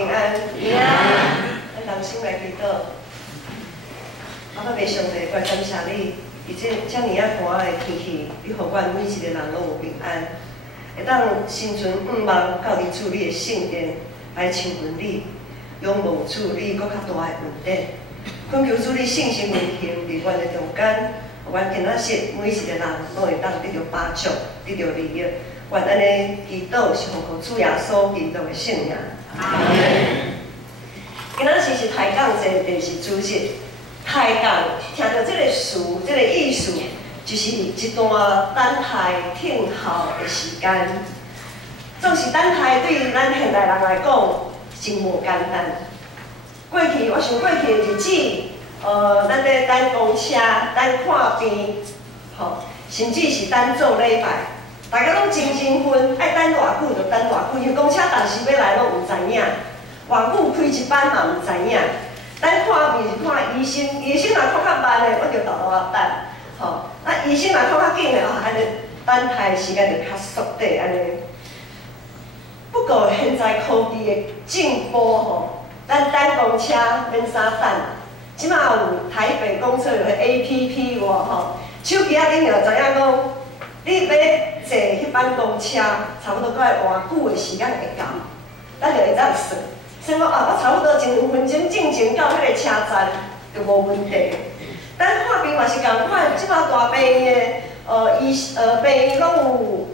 平安。平安。咱同心来祈祷。阿爸，上帝，我感谢你，伫这遮尔啊寒的天气，你互阮每一个人拢有平安，会当心存盼望到你主你的圣殿来亲近你，仰望主你搁较大的恩典，恳求主你圣神运行伫阮的中间，互阮今仔日每一个人拢会当得到帮助，得到利益。愿安尼祈祷是奉靠主耶稣基督的圣名。阿门。今仔日是抬杠节第10主日。抬杠，听到这个词，这个意思，就是一段等待听候的时间。总是等待对咱现代人来讲，真无简单。过去，我想过去的日子，咱咧等公车、等看病，吼，甚至是等做礼拜，大家拢真分，爱等偌久就等偌久，因为公车当时要来拢唔知影，偌久开一班嘛唔知影。咱看病是看医生，医生若看较慢的，我就豆豆仔等，吼。那医生若看较紧的，安尼等待时间就较缩短安尼。不过现在科技的进步吼，咱等公车免啥等，即马有台北公车有个 APP 喎吼，手机仔顶就知影讲，你要坐迄班公车，差不多搁要偌久的时间会到，咱就会当算。算讲我差不多1、2分钟进前到迄个车站就无问题。咱看病嘛是共款，即马大病的病拢有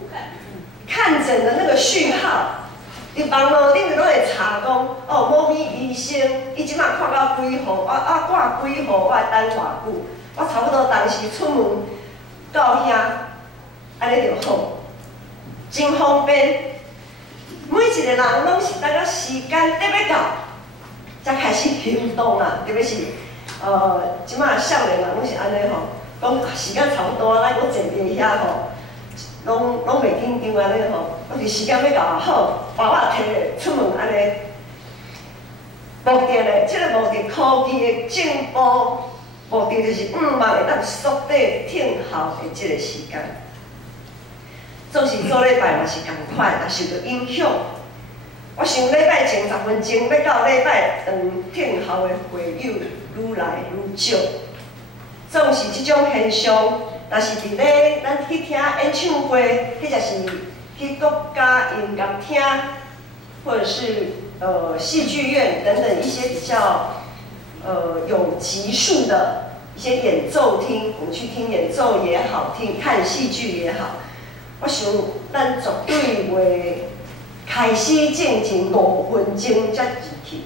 看诊的那个序号，伫网络顶就拢会查讲，某咪医生伊即马看到几号，我挂几号，我会等偌久，我差不多当时出门到遐，安尼就好，真方便。每一个人拢是等到时间得要到，才开始行动啊！特别是即马少年人拢是安尼吼，讲时间差不多啊，咱搁坐地遐吼，拢袂紧张安尼吼，我是时间要到好，包我摕出门安尼。目的咧，即个目的科技的进步，目的就是望会当缩短听候的即个时间。总是做礼拜嘛是共款，也受到影响。我想礼拜前10分钟，要到礼拜长听候的会友愈来愈少。总是即种现象，若是伫咧咱去听演唱会，或者是去国家音乐厅，或者是戏剧院等等一些比较有级数的一些演奏厅，我们去听演奏也好，看戏剧也好。我想，咱绝对会开始进前5分钟才入去。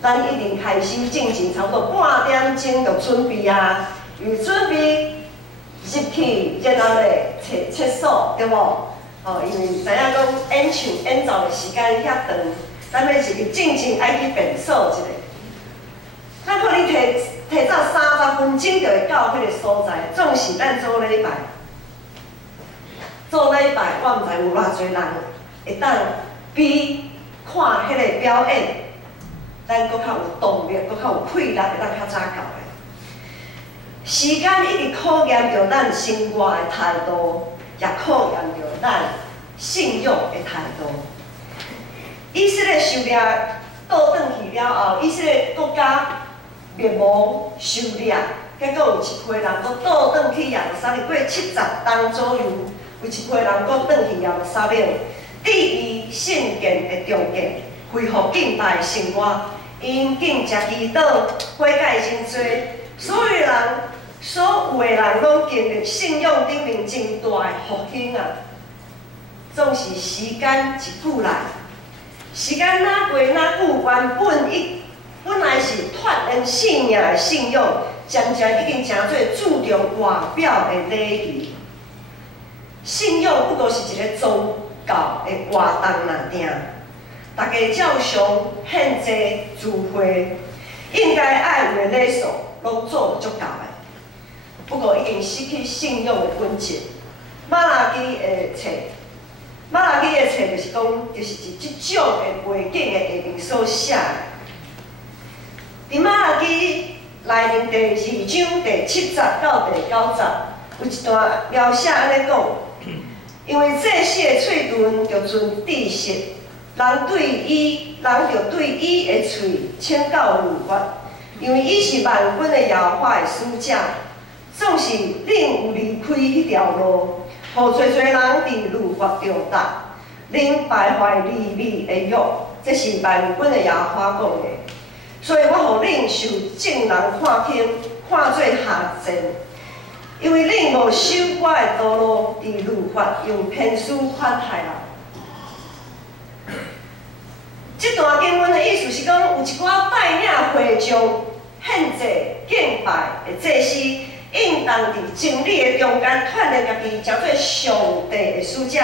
咱一定开始进前差不多半点钟就准备啊，因为准备入去，然后咧找厕所，对无？因为知影讲演唱演奏的时间遐长，咱要入去进前爱去便所一下。咱可能提早30分钟就会到迄个所在，总是咱做礼拜。做礼拜，我毋知有偌侪人会当比看迄个表演，咱搁较有动力，搁较有气力，会当较早到的。时间一直考验着咱生活的态度，也考验着咱信用的态度。以色列受掠倒转去了后，以色列国家灭亡受掠，结果有一批人搁倒转去耶路撒冷，过70冬左右。有一批人搁转去耶路撒冷，第二圣殿的重建，恢复敬拜生活，因敬食祈祷，悔改真多。所有的人拢经历信仰顶面真大的复兴啊！总是时间一久来，时间哪过哪久，本来是脱因性命的信仰，渐渐已经成做注重外表的礼仪。信仰不过是一个宗教的活动而定，大家照常献祭、聚会，应该爱有的礼数，拢做就足够的。不过已经失去信仰的本质。马拉基的册就是讲，就是即种的背景的下面所写的。伫马拉基内面第2章第7节到第9节，有一段描写安尼讲。因为这些喙唇就存知识，人就对伊的喙请教律法，因为伊是万军的耶和华的使者，总是恁有离开迄条路，互侪人伫律法中踏，恁败坏利未的约，这是万军的耶和华讲的。所以我互恁受正人看轻，看做下贱，因为恁无守我的道路，伫律法用偏私款害人。这段经文的意思是讲，有一寡带领会众献祭敬拜的祭司，应当伫真理的中间锻炼家己，叫做上帝的使者，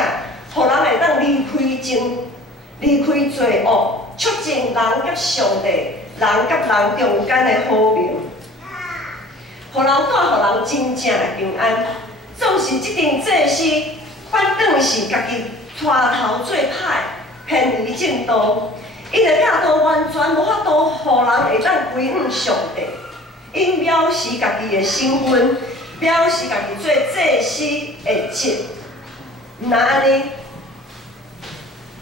互人会当离开罪恶，促进人甲上帝、人甲人中间的和平，互人带互人真正的平安。总是这阵祭司，反倒是家己带头做歹，偏离正道。因的教导完全无法度，互人会当归向上帝。因藐视家己的身份，藐视家己做祭司的职。毋但安尼，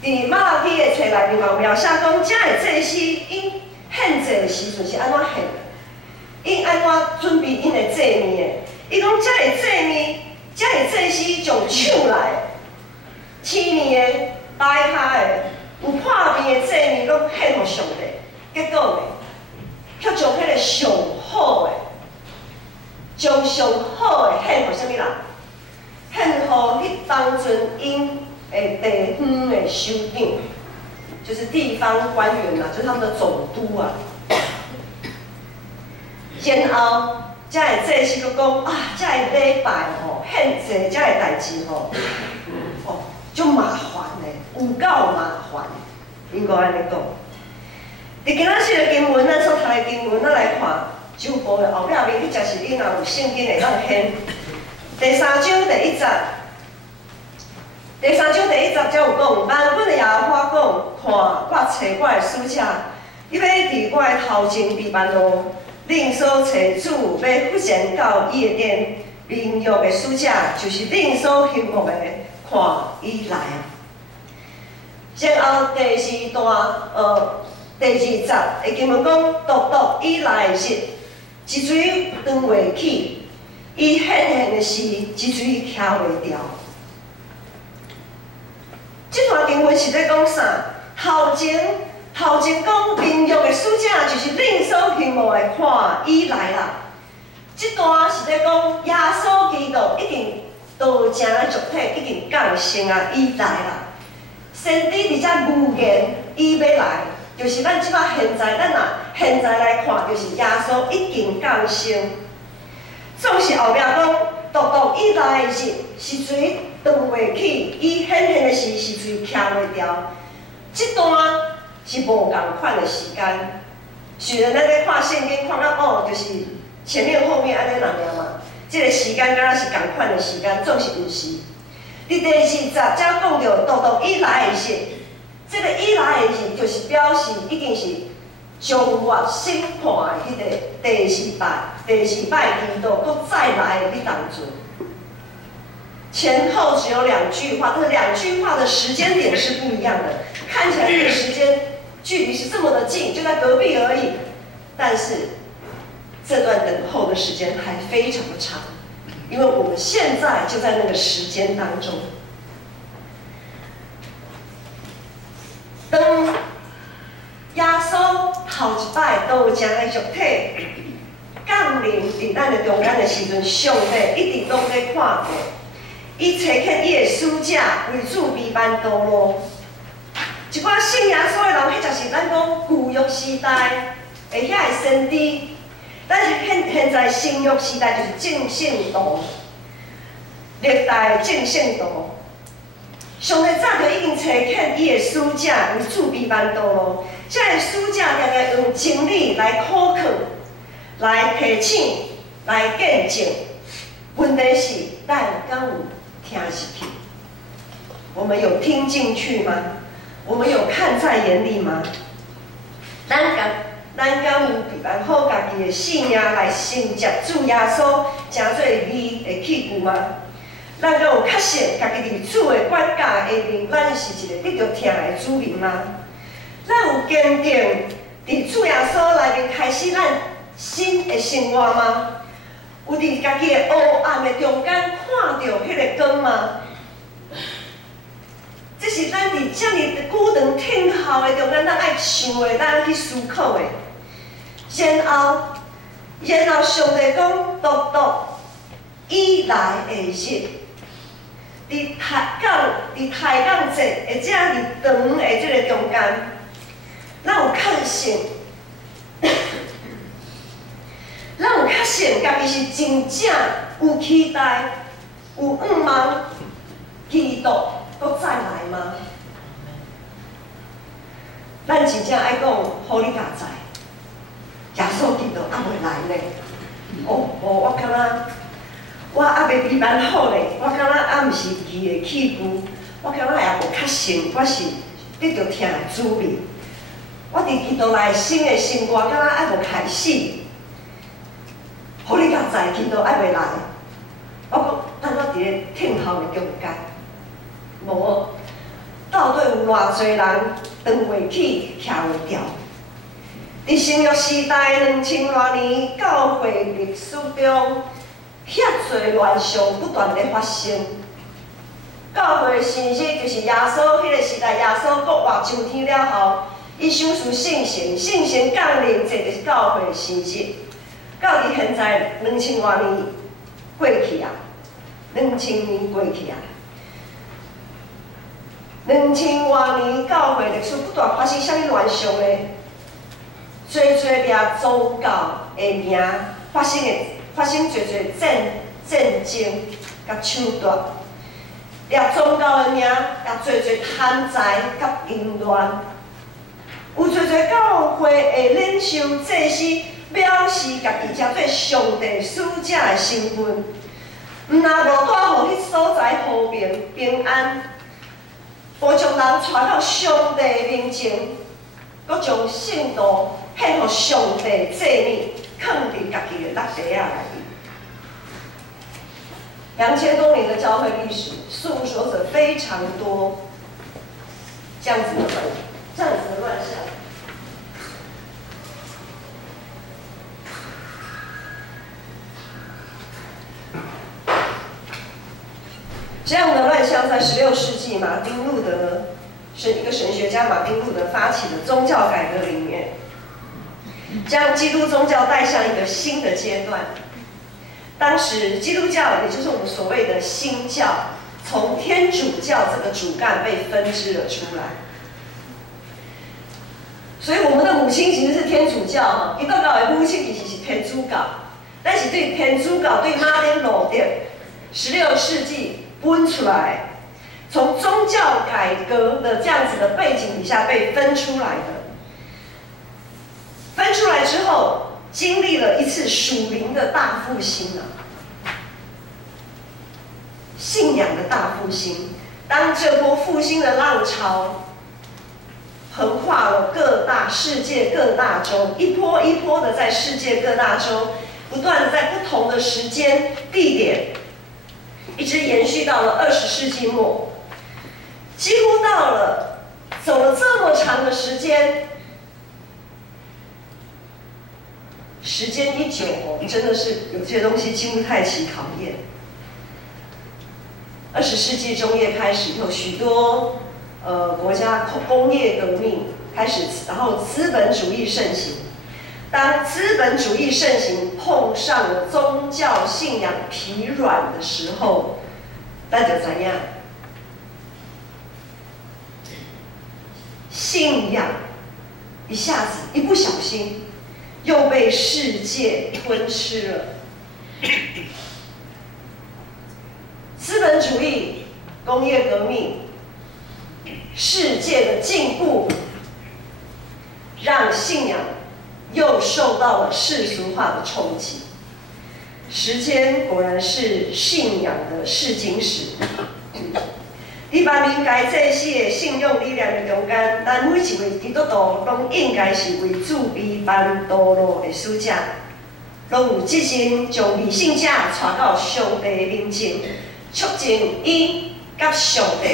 伫马拉基的册内面有描写讲，遮的祭司因献祭的时阵是安怎献？因安怎准备因的祭物的？伊讲遮的祭物，遮的祭司从手来，青面的、白骹的。有破面的祭物，拢献互上帝，结果呢，却将迄个上好的，将上好的献互啥物人？献互迄当阵因的地方的首长，就是地方官员啦，就是他们的总督啊。然后，遮的祭司佫讲啊，遮的礼拜吼，献祭遮的代志吼，足麻烦的，有够麻烦。应该安尼讲。伫今仔日的经文，咱所读的经文，咱来看周报的后壁面，迄则是恁若有圣经会当掀。第3章第1节，第3章第1节才有讲，万军的耶和华讲，看我找我的使者，伊要伫我的头前备万路，恁所找主要复现到伊的殿，民约的使者，就是恁所希望的，看伊来啊。然后第2段，第2节的经文讲，独伊来的日，一水断袂起，伊显现的时，一水翘袂掉。这段经文是在讲啥？头前讲民约的使者，就是恁所希望的看伊来啦。这段是在讲耶稣基督已经道成的肉体已经降生啊，伊来啦。先知伫遮预言伊要来，就是咱即摆咱现在来看，就是耶稣已经降生。总是后壁讲，独伊来的日，是水断袂起，伊显现的时，是水翘袂掉。这段是无共款的时间。虽然咱咧看圣经看到就是前面后面安尼两嘛，这个时间敢若是共款的时间，总是毋是。伫第2节才讲到独伊来的日，这个伊来的日就是表示已经是将月审判的迄个第4摆基督佫再来的迄当中。前后只有2句话，但是2句话的时间点是不一样的。看起来这个时间距离是这么的近，就在隔壁而已，但是这段等候的时间还非常的长。因为我们现在就在那个时间当中，当耶稣头一摆道成的肉体降临伫咱的中间的时阵，上帝一直拢在看顾，伊找起伊的使者为主备万道路。一寡信耶稣的人，迄就是咱讲旧约时代的遐个先知。但是现在新约时代就是正圣道，历代正圣道。上帝早就已经找起伊的使者为主备万道路，这个使者常常用真理来考劝、来提醒、来见证。问题是，咱敢有听入去？我们有听进去吗？我们有看在眼里吗？咱敢有办好家己的性命来承接主耶稣，诚做义的器具吗？咱敢有确信家己伫主的管教下面，咱是一个得着听的子民吗？咱有坚定伫主耶稣内面开始咱新的生活吗？有伫家己的黑暗的中间看到迄个光吗？这是咱伫遮尔久长听候的中间，咱爱想的，咱去思考的。然后上帝讲，独独以来的日，伫抬杠节的遮尔长的这个中间，咱有确信，咱有确信家己是真正有期待、有盼望，基督搁再来吗？咱真正爱讲，互你家知。耶稣基督还袂来呢。我感觉我还袂比蛮好咧。我感觉还毋是伊的器具，我感觉也无确信我是得着听的主民。我伫基督内新的生活，感觉还无开始。互你甲知，基督还袂来。我讲，咱伫咧听候的中间，无到底有偌侪人当袂起、徛袂掉？伫新约时代2000多年教会历史中，遐侪乱象不断地发生。教会的神迹就是耶稣迄个时代，耶稣国活上天了后，伊赏赐圣神，圣神降临，这就是教会的神迹。到伫现在2000多年过去啊，2000年过去啊，2000多年教会历史不断发生啥物乱象呢？侪掠宗教的名，发生侪战争甲抢夺，掠宗教的名，也侪贪财甲淫乱，有侪教会的领袖祭司藐视家己，才做上帝使者的身份，毋但无带互迄所在和平平安，无将人带到上帝的面前，阁将信徒献互上帝祭物，放伫家己的落地仔内面。2000多年的教会历史，诉说着非常多这样子的乱象。这样的乱象在16世纪，马丁路德是一个神学家，马丁路德发起的宗教改革里面，将基督宗教带向一个新的阶段。当时基督教，也就是我们所谓的新教，从天主教这个主干被分支了出来。所以我们的母亲其实是天主教哈，基督教的母亲其实是天主教，但是对天主教对马丁路德16世纪分出来，从宗教改革的这样子的背景底下被分出来的。分出来之后，经历了一次属灵的大复兴啊，信仰的大复兴。当这波复兴的浪潮横跨了世界各大洲，一波一波的在世界各大洲不断的在不同的时间地点，一直延续到了20世纪末，几乎走了这么长的时间。时间一久真的是有些东西经不太起考验。20世纪中叶开始，有许多国家工业革命开始，然后资本主义盛行。当资本主义盛行碰上了宗教信仰疲软的时候，那就怎样？信仰一下子一不小心又被世界吞吃了。资本主义、工业革命、世界的进步，让信仰又受到了世俗化的冲击。时间果然是信仰的试金石。伫万民该祭祀的信用理念的中间，咱每一位基督徒拢应该是为主为万道路的使者，拢有责任将未信者带到上帝面前，促进伊甲上帝、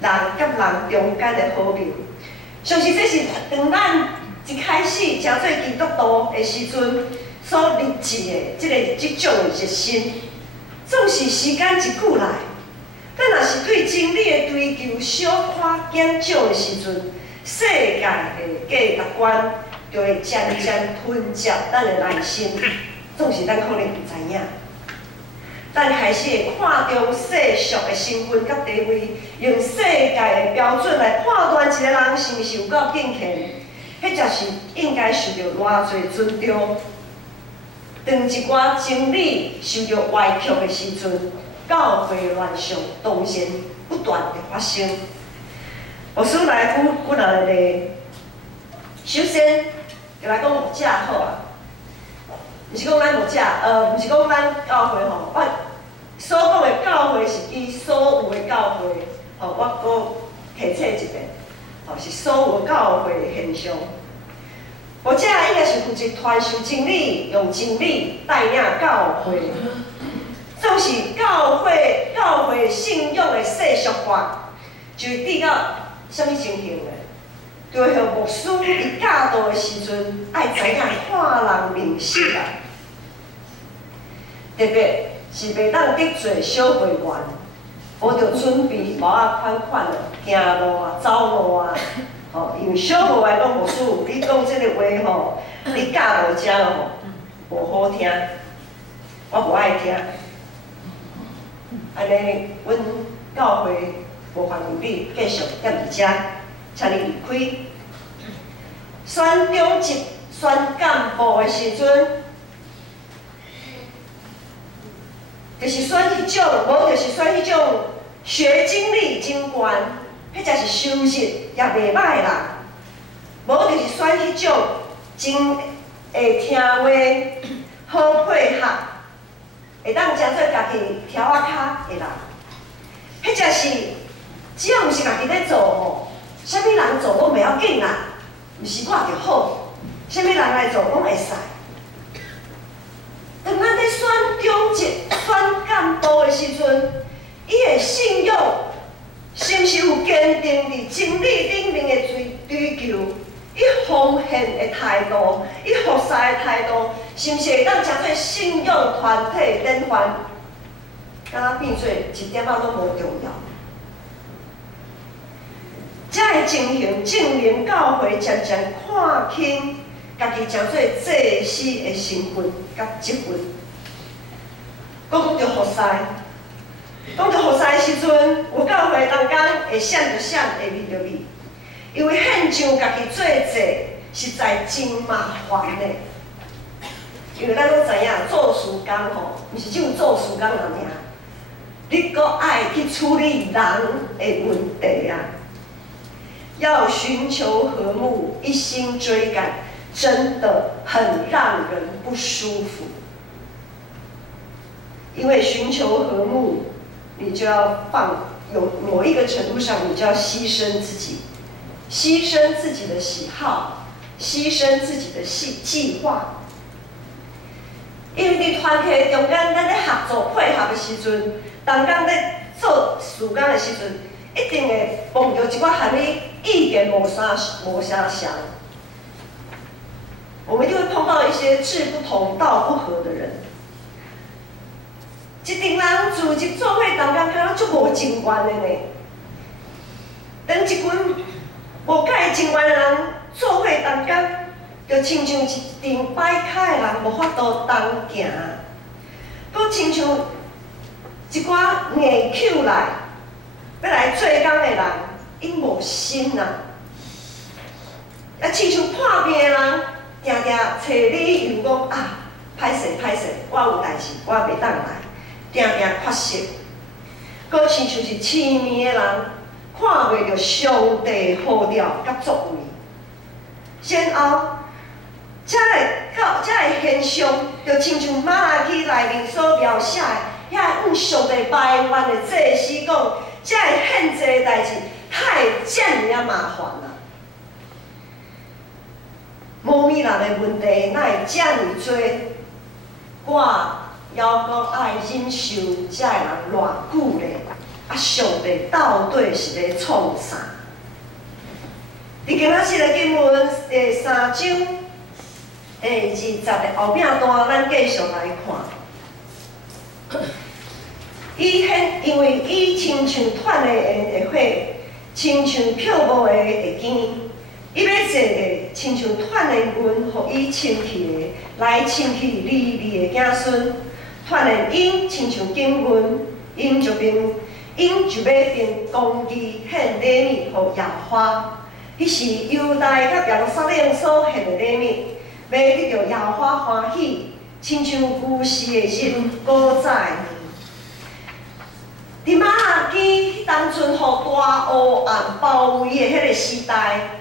人甲人中间的和平。相信这是当咱一开始成做基督徒的时阵所立志的即种的热心。总是时间一久来，咱若是对真理的追求小可减少的时阵，世界的价值观就会渐渐吞噬咱的内心。总是咱可能唔知影，咱开始会看重世俗的身份甲地位，用世界的标准来判断一个人是毋是有够敬虔，迄才是应该受到偌侪尊重。当一寡真理受到歪曲的时阵，教会乱象当然不断地发生。牧师来举两个例，首先就来讲牧者好啊，毋是讲咱牧者，毋是讲咱教会吼，我所讲的教会是指所有的教会，吼，我搁提醒一遍，吼，是所有教会的现象。牧者应该是负责传授真理，用真理带领教会。总是教会信仰的世俗化，就是抵到什么情形呢？就会向牧师伫教导的时阵，爱知影看人面色啊。特别是袂当得罪小会员，无着准备无啊款的行路啊、走路啊。吼，因为小会员讲牧师，你讲即个话吼，你教无正吼，无好听，我无爱听。安尼，阮教会无欢迎你继续踮伫遮，请你离开。选中级、选干部的时阵，就是选迄种，无就是选迄种学经历真悬，迄才是收入也袂歹的人。无就是选迄种真会听话、好配合。会当真做家己条仔骹的人，迄才是只要毋是家己咧做吼，啥物人做拢袂要紧啦，毋是我就好，啥物人来做拢会使。当咱咧选中级、选干部的时阵，伊的信仰是毋是有坚定伫真理顶面的追求？伊奉献的态度，伊服侍的态度，是毋是会当成做信仰团体的典范？敢若变做一点仔拢无重要。这个情形证明教会渐渐看轻家己成做祭司的身份甲职分。讲到服侍，讲到服侍的时阵，有教会当间会闪就闪，会灭就灭。因为献上家己做祭，实在真麻烦的。因为咱拢知影，做事工吼，毋是只有做事工尔，你阁爱去处理人的问题啊。要寻求和睦，一心追赶，真的很让人不舒服。因为寻求和睦，你就要有某一个程度上，你就要牺牲自己。牺牲自己的喜好，牺牲自己的计划，因为伫团体中间，咱咧合作配合的时阵，当工咧做事工的时阵，一定会碰到一寡和你意见无相像，我们一定会碰到一些志不同道不合的人。一群人自一做伙当工，敢若足无情愿的呢。当一群无介情愿的人做伙同工，就亲像一阵摆脚的人无法度同行，搁亲像一寡硬口来要来做工的人，因无心啊。啊，亲像破病的人，定定找理由讲啊，歹势，我有代志，我袂当来，定定缺席。搁亲像是痴迷的人。看袂到上帝号召甲作为，然后这个现象，就亲像马拉基内面所描写的，遐向上帝埋怨的祭司讲，这个献祭的代志太遮尔麻烦啦。无米人的问题哪会遮尔多？我还讲爱忍受遮个人偌久咧？啊，上帝到底是咧创啥？伫今仔日的经文第3章第20个后壁段，咱继续来看。因为伊亲像断的缘的火，亲像漂无的会见，伊要坐个亲像断的云，互伊亲去的，来亲去离离的子孙。断的因亲像经云，因就要变公鸡献礼物互耶和华。迄时犹大甲耶路撒冷所献的礼物，要得到耶和华欢喜，亲像旧时的日古早的年。伫马拉基当阵，互大黑暗包围的迄个时代，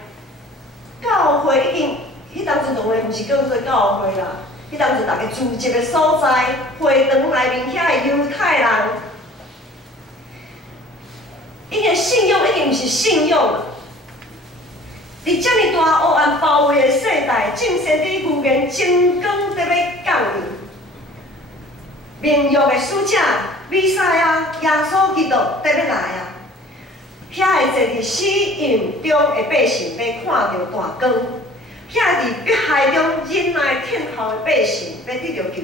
教会已经，迄当阵当然毋是叫做教会啦，迄当阵逐个聚集的所在，会堂内面遐个犹太人，因的信仰已经毋是信仰了。伫遮尔大黑暗包围的世代，正先伫预言真光得要降临。名誉的使者弥赛亚耶稣基督得要来啊！遐会坐伫死荫中的百姓要看到大光，遐伫迫害中忍耐等候的百姓要得到救。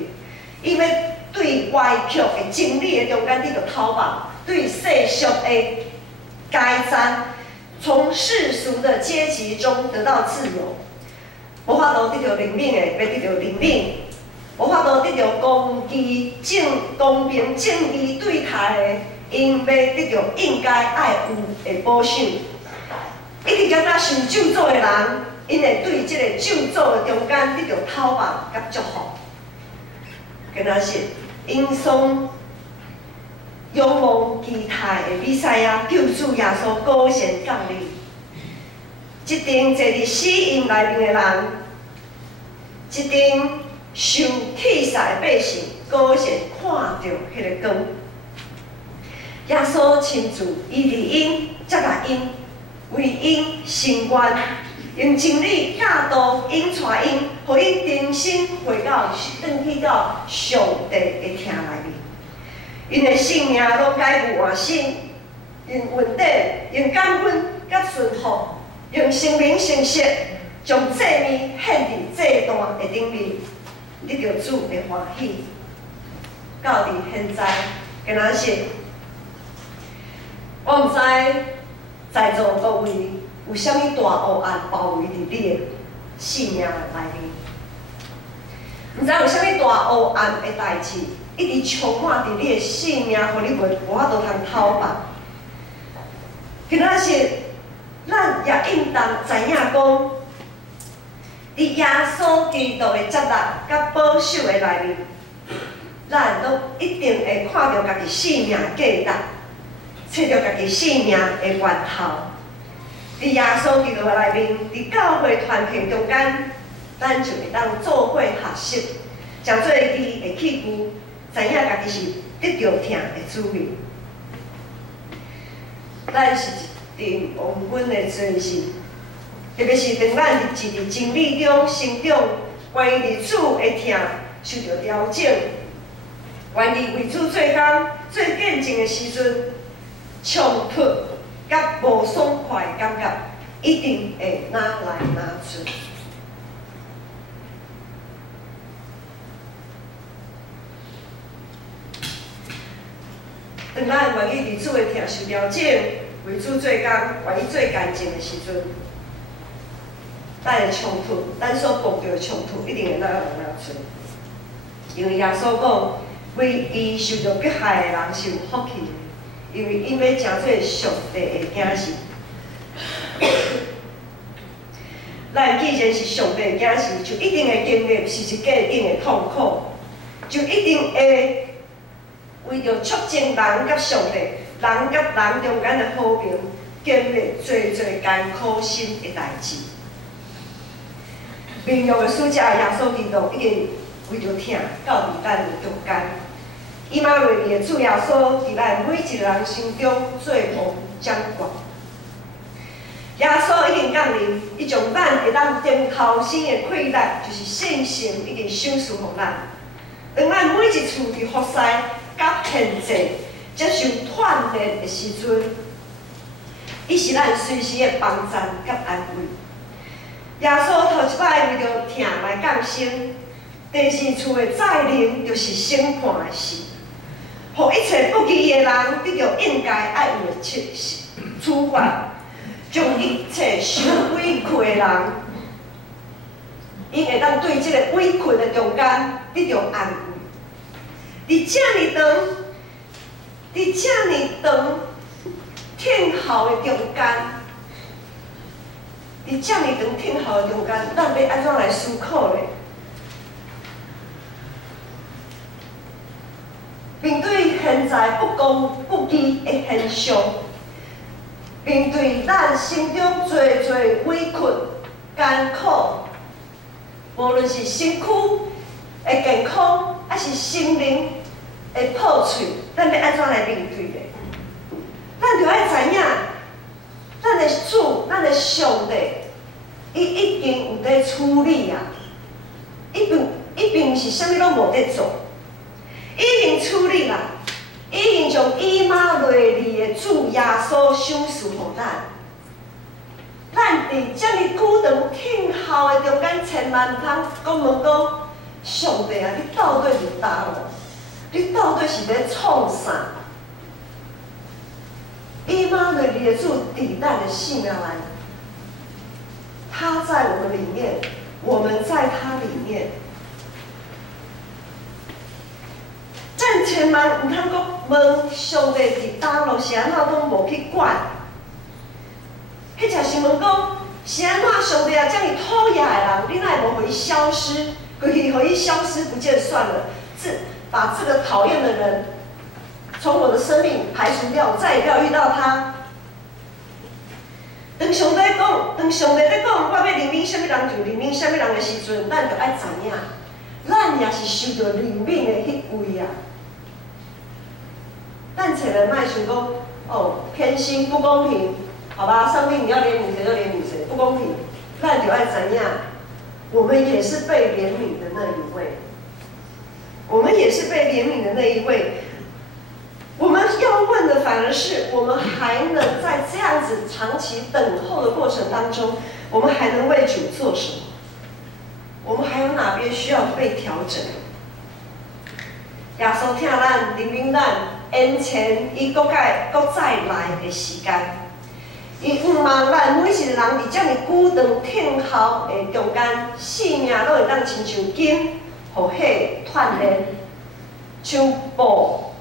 伊要对歪曲的真理的中间得到讨伐，对世俗的改赞，从世俗的阶级中得到自由。无法度得到灵敏的，要得到灵敏。无法度得到公平正义对待的，因要得到应该爱有的保障。一直敢若受咒诅的人，因会对即个咒诅的中间得到讨伐甲祝福。今仔日，因所仰望期待的弥赛亚救主耶稣果然降临，一定坐伫死荫内面的人，一定。受气煞的百姓，果然看到迄个光。耶稣亲自伊伫因接纳因，为因伸冤，用真理教导因带因，互因重新回到转去到上帝的厅内面。因的性命拢改有换新，用稳定，用感恩甲顺服，用生命诚实，将祭物献伫祭坛的顶面。得到主的欢喜，到伫现在，今仔日，我毋知在座各位有啥物大黑暗包围伫你的生命内面，毋知有啥物大黑暗的代志一直充满伫你的生命，互你无法度通讨伐。今仔日，咱也应当知影讲。伫耶稣基督的接纳甲保守的内面，咱都一定会看到家己生命价值，找到家己生命的源头。伫耶稣基督的内面，伫教会团体中间，咱就会当做伙学习，诚做伊的器具，知影家己是得着疼的主人。咱是一阵王阮的尊信。特别是当咱是伫真理中成长，愿意伫主的听受到调整，愿意为主做工、做见证的时阵，冲突甲无爽快的感觉，一定会拿来拿出。当咱愿意伫主的听受调整，为主做工、愿意做见证的时阵。咱的冲突，咱所碰到的冲突，一定会拿来拿出。因为耶稣讲，为伊受到迫害的人是有福气的，因为因要成做上帝的子嗣。咱既然是上帝的子嗣，就一定会经历是一个定的痛苦，就一定会为着促进人甲上帝、人甲人中间的和平，经历最艰苦心的代志。名誉的使者耶稣基督已经为着疼到伫咱的中间，以马内利的主耶稣伫咱每一个人心中做王掌管。耶稣已经降临，伊将咱会当顶头生的困难，就是信心已经赏赐互咱。当咱每一次伫服侍甲献祭接受锻炼的时阵，伊是咱随时的帮赞甲安慰。耶稣头一摆为着疼来降生，第二次的再临就是审判的事，互一切不义的人得到应该爱有的处罚，将一切受委屈的人，因会当对这个委屈的中间得到安慰。伫这么长，伫这么长听候的中间，伫这么长听候的中间，咱要安怎来思考呢？面对现在不公不义的现象，面对咱心中最最委屈、艰苦，无论是身躯的健康，还是心灵的破碎，咱要安怎来面对的？咱就要知影，咱的主、咱的上帝，伊已经有在处理啊，伊并是啥物拢无在做。已经处理啦，已经将以马内利的主耶稣赏赐予咱。咱伫这么久长听候的中间，千万毋通讲问讲，上帝啊，你到底是叨咯？你到底是咧创啥？以马内利的主伫咱的性命来，他在我们里面，我们在他里面。咱千万毋通讲问上帝伫倒咯，是安怎拢无去管。迄才是问讲，是安怎上帝啊，将你讨厌的人，你哪会无互伊消失？规去互伊消失不见算了，把这个讨厌的人从我的生命排除掉，我再也不要遇到他。当上帝在讲，我要怜悯什么人就怜悯什么人的时阵，咱就爱知影，咱也是受到怜悯的迄位啊。咱千万莫想讲，哦，偏心不公平，好吧？上帝你要怜悯谁就怜悯谁，不公平。咱就爱怎样？我们也是被怜悯的那一位，我们也是被怜悯的那一位。我们要问的反而是，我们还能在这样子长期等候的过程当中，我们还能为主做什么？我们还有哪边需要被调整？耶稣听咱怜悯咱。因前伊再来的时间，伊毋望咱每一个人伫遮尔久长听候的中间，性命拢会当亲像金，互火锻炼，像布，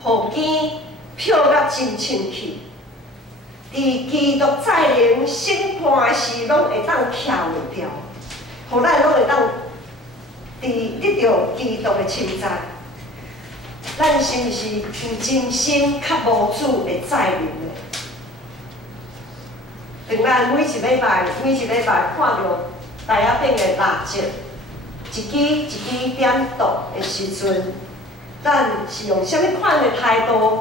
互肩漂甲真清气。伫基督再临审判的时，拢会当徛袂掉，互咱拢会当得到基督的称赞。咱是毋是有真心较无主的再临呢？当咱每一礼拜看到台仔顶的蜡烛，一支一支点烛的时阵，咱是用啥物款的态度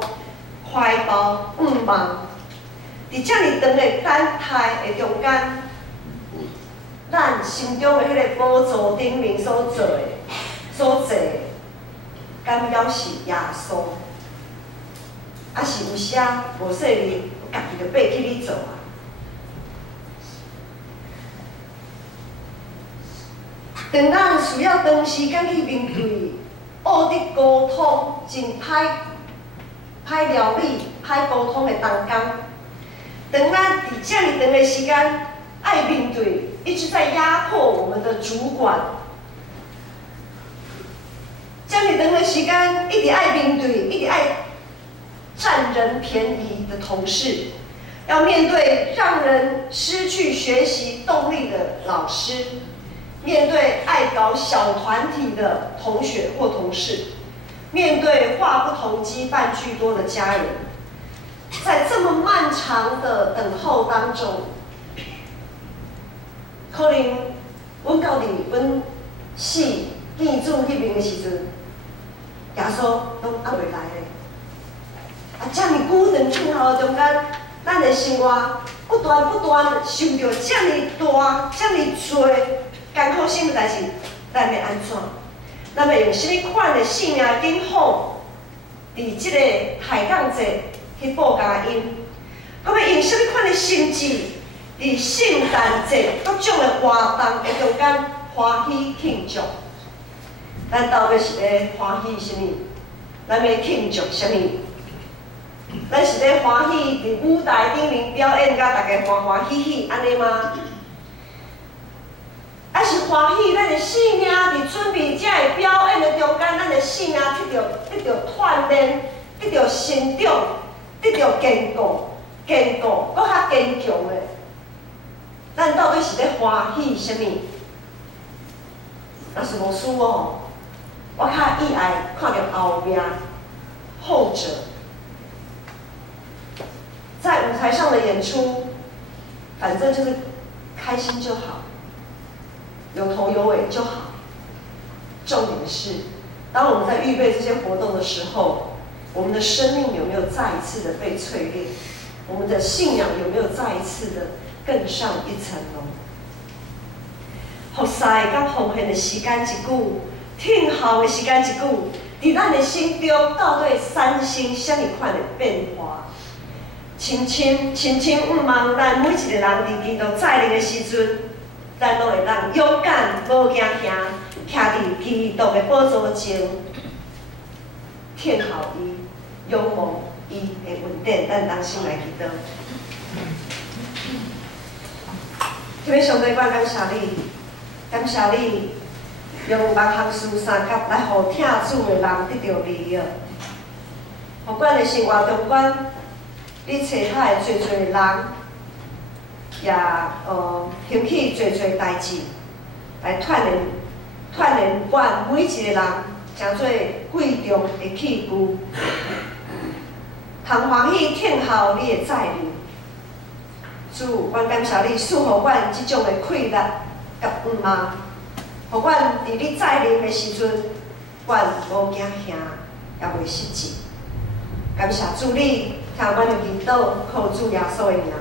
怀抱盼望？伫遮尔长的等待的中间，咱心中的迄个宝座顶面所坐的。敢要是耶稣，还是有时无说哩，家己就爬起去做啊？当咱需要长时间去面对恶的沟通，真歹料理、歹沟通的当中，当咱伫这么长的时间爱面对一直在压迫我们的主管。这么长的时间，一直爱面对，一直爱占人便宜的同事，要面对让人失去学习动力的老师，面对爱搞小团体的同学或同事，面对话不投机半句多的家人，在这么漫长的等候当中，可能阮到伫阮死见主迄边的时阵。耶稣拢还袂来咧，这么久长听候中间，咱的生活不断受到这么大、这么多艰苦性的代志，咱要安怎？咱要用什么款的性命警方，伫即个海港节去报佳音？我要用什么款的心志，伫圣诞节各种的活动的中间欢喜庆祝？咱到底是咧欢喜什么？咱要庆祝什么？咱是咧欢喜伫舞台顶面表演，甲大家欢欢喜喜安尼吗？还是欢喜咱的性命伫准备这个表演的中间，咱的性命得到锻炼，得到成长，得到坚固，搁较坚强的。咱到底是咧欢喜什么？若是无输哦，我较意爱看到后面后者。在舞台上的演出，反正就是开心就好，有头有尾就好。重点是，当我们在预备这些活动的时候，我们的生命有没有再一次的被淬炼？我们的信仰有没有再一次的更上一层楼？服侍甲奉献的时间一久，听候的时间一久，伫咱的心中到底产生什么款的变化？亲像毋望咱每一个人伫基督再临的时阵，咱拢会当勇敢无惊吓，徛伫基督的宝座前，听候伊，仰望伊的恩典，咱当心来祈祷。天父上帝，我感谢你，感谢你用万行事三角来互听主的人得到利益，互阮的生活中间。你找海侪侪人，也兴起侪侪代志，来锻炼阮每一个人，诚做贵重的器具，通欢喜听候你的再临。主，阮感谢你赐予阮即种的快乐甲毋茫，互阮伫你再临的时阵，阮无惊吓，也袂失志。感谢主你。听阮的祈祷，靠主耶稣的名。